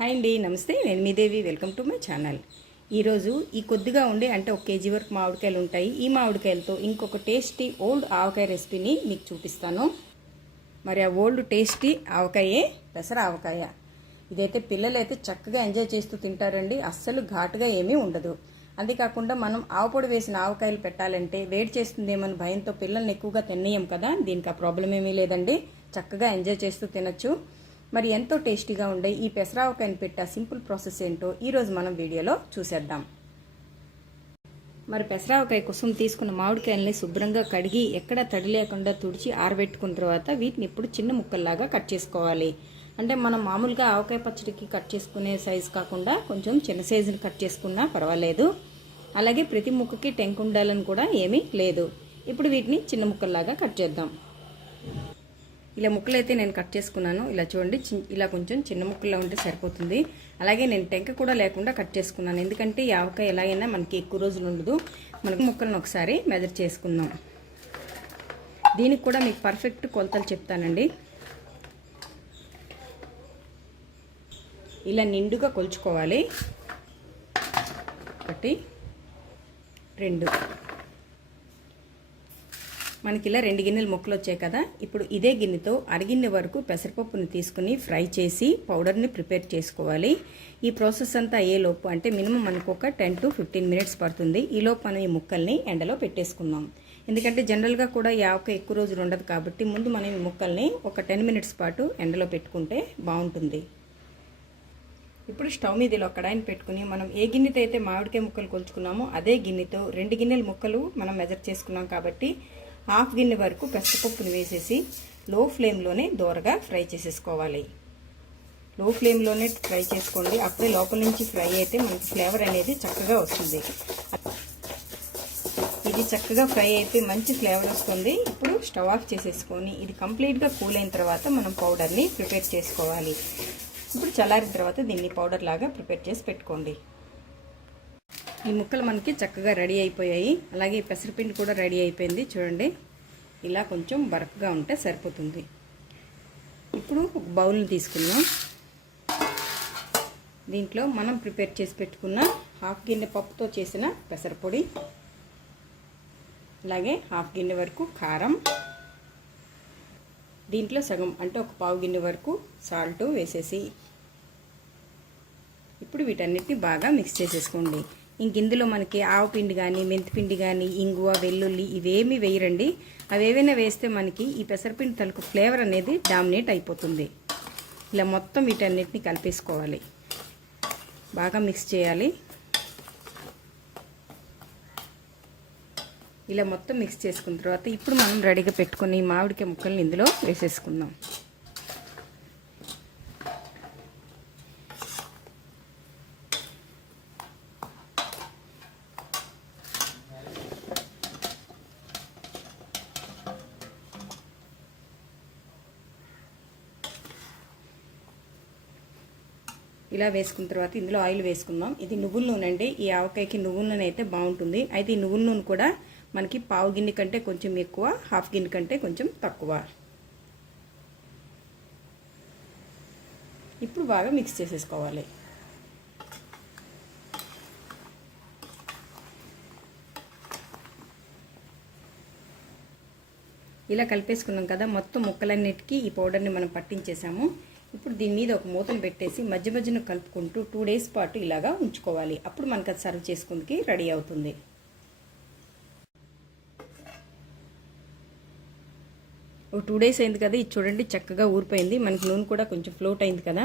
Hi అండి నమస్తే. నేను మీదేవి వెల్కమ్ టు మై ఛానల్. ఈరోజు ఈ కొద్దిగా ఉండే అంటే ఒక కేజీ వరకు మామిడికాయలు ఉంటాయి. ఈ మామిడికాయలతో ఇంకొక టేస్టీ ఓల్డ్ ఆవకాయ రెసిపీని మీకు చూపిస్తాను. మరి ఆ ఓల్డ్ టేస్టీ ఆవకాయే దసరా ఆవకాయ. ఇదైతే పిల్లలు అయితే చక్కగా ఎంజాయ్ చేస్తూ తింటారండి. అస్సలు ఘాటుగా ఏమీ ఉండదు. అంతేకాకుండా మనం ఆవపొడి వేసిన ఆవకాయలు పెట్టాలంటే వేడి చేస్తుందేమని భయంతో పిల్లల్ని ఎక్కువగా తినేయం కదా. దీనికి ఆ ప్రాబ్లం ఏమీ లేదండి. చక్కగా ఎంజాయ్ చేస్తూ తినచ్చు. మరి ఎంతో టేస్టీగా ఉండే ఈ పెసరావకాయని పెట్టే సింపుల్ ప్రాసెస్ ఏంటో ఈరోజు మనం వీడియోలో చూసేద్దాం. మరి పెసరావకాయ కోసం తీసుకున్న మామిడికాయల్ని శుభ్రంగా కడిగి ఎక్కడ తడి లేకుండా తుడిచి ఆరబెట్టుకున్న తర్వాత వీటిని ఇప్పుడు చిన్న ముక్కల్లాగా కట్ చేసుకోవాలి. అంటే మనం మామూలుగా ఆవకాయ పచ్చడికి కట్ చేసుకునే సైజు కాకుండా కొంచెం చిన్న సైజుని కట్ చేసుకున్నా పర్వాలేదు. అలాగే ప్రతి ముక్కకి టెంక్ ఉండాలని కూడా ఏమీ లేదు. ఇప్పుడు వీటిని చిన్న ముక్కల్లాగా కట్ చేద్దాం. ఇలా ముక్కలు అయితే నేను కట్ చేసుకున్నాను. ఇలా చూడండి ఇలా కొంచెం చిన్న ముక్కల్లో ఉంటే సరిపోతుంది. అలాగే నేను టెంక కూడా లేకుండా కట్ చేసుకున్నాను. ఎందుకంటే ఈ ఆవకాయ ఎలాగైనా మనకి ఎక్కువ రోజులు ఉండదు. మనకి ముక్కలను ఒకసారి మెజర్ చేసుకుందాం. దీనికి కూడా మీకు పర్ఫెక్ట్ కొలతలు చెప్తానండి. ఇలా నిండుగా కొలుచుకోవాలి. ఒకటి రెండు. మనకి ఇలా రెండు గిన్నెలు ముక్కలు వచ్చాయి కదా ఇప్పుడు ఇదే గిన్నెతో అరగిన్నె వరకు పెసరపప్పుని తీసుకుని ఫ్రై చేసి పౌడర్ని ప్రిపేర్ చేసుకోవాలి. ఈ ప్రాసెస్ అంతా అయ్యేలోపు అంటే మినిమం మనకు ఒక టెన్ టు ఫిఫ్టీన్ మినిట్స్ పడుతుంది. ఈలోపు మనం ఈ ముక్కల్ని ఎండలో పెట్టేసుకుందాం. ఎందుకంటే జనరల్గా కూడా యావక ఎక్కువ రోజులు ఉండదు కాబట్టి ముందు మనం ఈ ముక్కల్ని ఒక టెన్ మినిట్స్ పాటు ఎండలో పెట్టుకుంటే బాగుంటుంది. ఇప్పుడు స్టవ్ మీద ఇలా కడాయిని పెట్టుకుని మనం ఏ గిన్నెతో అయితే మామిడికాయ ముక్కలు కొలుచుకున్నామో అదే గిన్నెతో రెండు గిన్నెల ముక్కలు మనం మెజర్ చేసుకున్నాం కాబట్టి హాఫ్ గిన్నె వరకు పెసరపప్పును వేసేసి లో ఫ్లేమ్లోనే దోరగా ఫ్రై చేసేసుకోవాలి. లో ఫ్లేమ్లోనే ఫ్రై చేసుకోండి. అప్పుడే లోపల నుంచి ఫ్రై అయితే మనకి ఫ్లేవర్ అనేది చక్కగా వస్తుంది. ఇది చక్కగా ఫ్రై అయితే మంచి ఫ్లేవర్ వస్తుంది. ఇప్పుడు స్టవ్ ఆఫ్ చేసేసుకొని ఇది కంప్లీట్గా కూల్ అయిన తర్వాత మనం పౌడర్ని ప్రిపేర్ చేసుకోవాలి. ఇప్పుడు చల్లారిన తర్వాత దీన్ని పౌడర్ లాగా ప్రిపేర్ చేసి పెట్టుకోండి. ఈ ముక్కలు మనకి చక్కగా రెడీ అయిపోయాయి. అలాగే పెసరపిండి కూడా రెడీ అయిపోయింది. చూడండి. ఇలా కొంచెం బరకగా ఉంటే సరిపోతుంది. ఇప్పుడు ఒక బౌల్ని తీసుకుందాం. దీంట్లో మనం ప్రిపేర్ చేసి పెట్టుకున్న హాఫ్ గిన్నె పప్పుతో చేసిన పెసరపొడి. అలాగే హాఫ్ గిన్నె వరకు కారం. దీంట్లో సగం అంటే ఒక పావు గిన్నె వరకు సాల్ట్ వేసేసి. ఇప్పుడు వీటన్నిటిని బాగా మిక్స్ చేసేసుకోండి. ఇంక ఇందులో మనకి ఆవపిండి కానీ మెంతిపిండి కానీ ఇంగువ వెల్లుల్లి ఇవేమి వేయరండి. అవేవైనా వేస్తే మనకి ఈ పెసరపిండి తలకు ఫ్లేవర్ అనేది డామినేట్ అయిపోతుంది. ఇలా మొత్తం వీటన్నిటిని కలిపేసుకోవాలి. బాగా మిక్స్ చేయాలి. ఇలా మొత్తం మిక్స్ చేసుకున్న తర్వాత ఇప్పుడు మనం రెడీగా పెట్టుకుని మామిడికాయ ముక్కల్ని ఇందులో వేసేసుకుందాం. ఇలా వేసుకున్న తర్వాత ఇందులో ఆయిల్ వేసుకుందాం. ఇది నువ్వుల నూనె అండి. ఈ ఆవకాయకి నువ్వుల నూనె అయితే బాగుంటుంది. అయితే ఈ నువ్వుల నూనె కూడా మనకి పావు గిన్నె కంటే కొంచెం ఎక్కువ హాఫ్ గిన్నె కంటే కొంచెం తక్కువ. ఇప్పుడు బాగా మిక్స్ చేసేసుకోవాలి. ఇలా కలిపేసుకున్నాం కదా మొత్తం ముక్కలన్నిటికీ ఈ పౌడర్ని మనం పట్టించేసాము. ఇప్పుడు దీని మీద ఒక మూతను పెట్టేసి మధ్య మధ్యన కలుపుకుంటూ టూ డేస్ పాటు ఇలాగా ఉంచుకోవాలి. అప్పుడు మనకు అది సర్వ్ చేసుకుందికి రెడీ అవుతుంది. ఒక టూ డేస్ అయింది కదా ఇది చూడండి చక్కగా ఊరిపోయింది. మనకి నూనె కూడా కొంచెం ఫ్లోట్ అయింది కదా.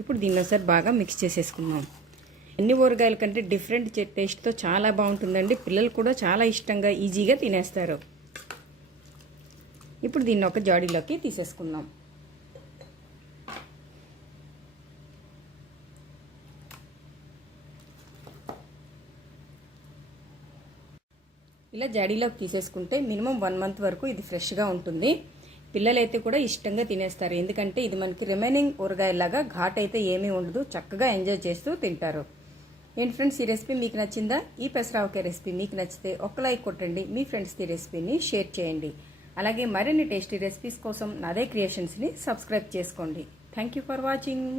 ఇప్పుడు దీన్ని ఒకసారి బాగా మిక్స్ చేసేసుకుందాం. ఎన్ని ఊరగాయల కంటే డిఫరెంట్ టేస్ట్తో చాలా బాగుంటుందండి. పిల్లలు కూడా చాలా ఇష్టంగా ఈజీగా తినేస్తారు. ఇప్పుడు దీన్ని ఒక జాడీలోకి తీసేసుకుందాం. ఇలా జాడీలోకి తీసేసుకుంటే మినిమం వన్ మంత్ వరకు ఇది ఫ్రెష్గా ఉంటుంది. పిల్లలైతే కూడా ఇష్టంగా తినేస్తారు. ఎందుకంటే ఇది మనకి రిమైనింగ్ ఊరగాయలాగా ఘాట్ అయితే ఏమీ ఉండదు. చక్కగా ఎంజాయ్ చేస్తూ తింటారు. ఏంటి ఫ్రెండ్స్ ఈ రెసిపీ మీకు నచ్చిందా? ఈ పెసరావకాయ రెసిపీ మీకు నచ్చితే ఒక లైక్ కొట్టండి. మీ ఫ్రెండ్స్కి ఈ రెసిపీని షేర్ చేయండి. అలాగే మరిన్ని టేస్టీ రెసిపీస్ కోసం నాదే క్రియేషన్స్ని సబ్స్క్రైబ్ చేసుకోండి. Thank you for watching.